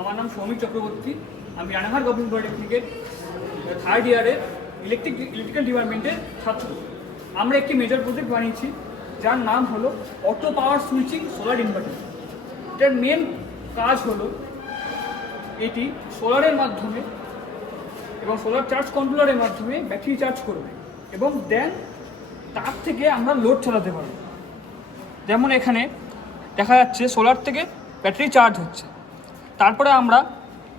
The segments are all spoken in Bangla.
আমার নাম সৌমিক চক্রবর্তী। আমি রানাঘাট গভর্নমেন্ট পলিটেকনিকের থার্ড ইয়ারের ইলেকট্রিক্যাল ডিপার্টমেন্টের ছাত্র। আমরা একটি মেজর প্রজেক্ট বানিয়েছি যার নাম হলো অটো পাওয়ার সুইচিং সোলার ইনভার্টার। এটার মেন কাজ হলো এটি সোলারের মাধ্যমে এবং সোলার চার্জ কন্ট্রোলারের মাধ্যমে ব্যাটারি চার্জ করবে এবং দেন তার থেকে আমরা লোড চালাতে পারবো। যেমন এখানে দেখা যাচ্ছে সোলার থেকে ব্যাটারি চার্জ হচ্ছে, তারপরে আমরা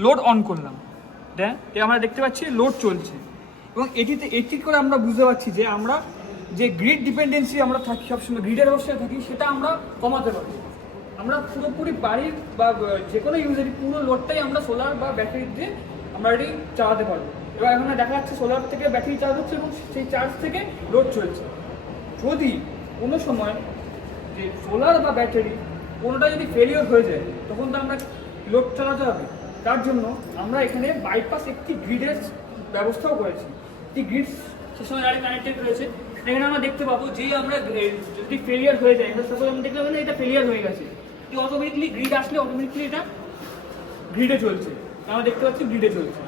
লোড অন করলাম, দেন আমরা দেখতে পাচ্ছি লোড চলছে এবং এটি করে আমরা বুঝতে পারছি যে আমরা যে গ্রিড ডিপেন্ডেন্সি আমরা থাকি সবসময় গ্রিডের অবস্থায় থাকি সেটা আমরা কমাতে পারি। আমরা পুরোপুরি বাড়ির বা যে কোনো ইউজারই পুরো লোডটাই আমরা সোলার বা ব্যাটারি দিয়ে আমরা এটি চালাতে পারবো। এবার এখানে দেখা যাচ্ছে সোলার থেকে ব্যাটারি চার্জ হচ্ছে এবং সেই চার্জ থেকে লোড চলছে। যদি কোনো সময় যে সোলার বা ব্যাটারি কোনোটা যদি ফেলিওর হয়ে যায় তখন তো আমরা লোড চালাতে হবে। তার জন্য আমরা এখানে বাইপাস একটি গ্রিডের ব্যবস্থাও করেছি। একটি গ্রিড সে সময় গাড়ি কানেক্টেড রয়েছে। এখানে আমরা দেখতে পাবো যে আমরা যদি ফেলিয়ার হয়ে যায়, সাপোজ আমরা দেখতে পাবো না এটা ফেলিয়ার হয়ে গেছে, অটোমেটিকলি গ্রিড আসলে অটোমেটিকলি এটা গ্রিডে চলছে। আমরা দেখতে পাচ্ছি গ্রিডে চলছে।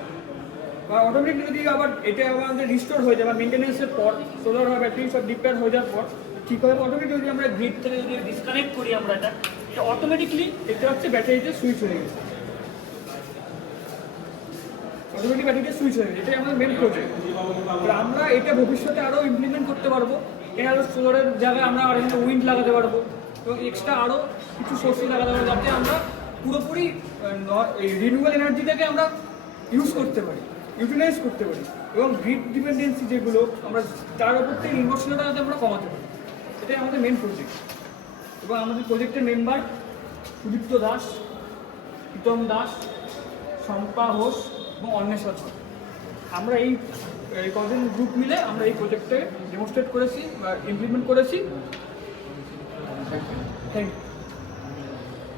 বা অটোমেটিকলি যদি আবার এটা আমাদের রিস্টোর হয়ে যায় বা মেনটেন্যান্সের পর সোলার বা ব্যাটারি সব রিপেয়ার হয়ে যাওয়ার পর ঠিক হবে, অটোমেটিক যদি আমরা গ্রিড থেকে যদি ডিসকানেক্ট করি আমরা এটা অটোমেটিকলি দেখতে পাচ্ছি ব্যাটারিতে সুইচ হয়ে গেছে। অটোমেটিক ব্যাটারিতে সুইচ হয়ে গেছে, এটাই আমাদের মেন প্রজেক্ট। আমরা এটা ভবিষ্যতে আরও ইমপ্লিমেন্ট করতে পারবো। এখানে আরও সোলারের জায়গায় আমরা আর এখানে উইন্ড লাগাতে পারবো এবং এক্সট্রা আরও কিছু সোর্সে লাগাতে পারবো যাতে আমরা পুরোপুরি রিনিউয়েবল এনার্জিটাকে আমরা ইউজ করতে পারি, ইউটিলাইজ করতে পারি এবং গ্রিড ডিপেন্ডেন্সি যেগুলো আমরা তার উপর থেকে নির্ভরশীলতা যাতে আমরা কমাতে পারি। এটাই আমাদের মেন প্রজেক্ট। এবং আমাদের প্রজেক্টের মেম্বার সুদীপ্ত দাস, প্রীতম দাস, শম্পা ঘোষ এবং অন্বেষা ধর। আমরা এই কজন গ্রুপ মিলে আমরা এই প্রজেক্টে ডেমনস্ট্রেট করেছি বা ইমপ্লিমেন্ট করেছি। Thank you.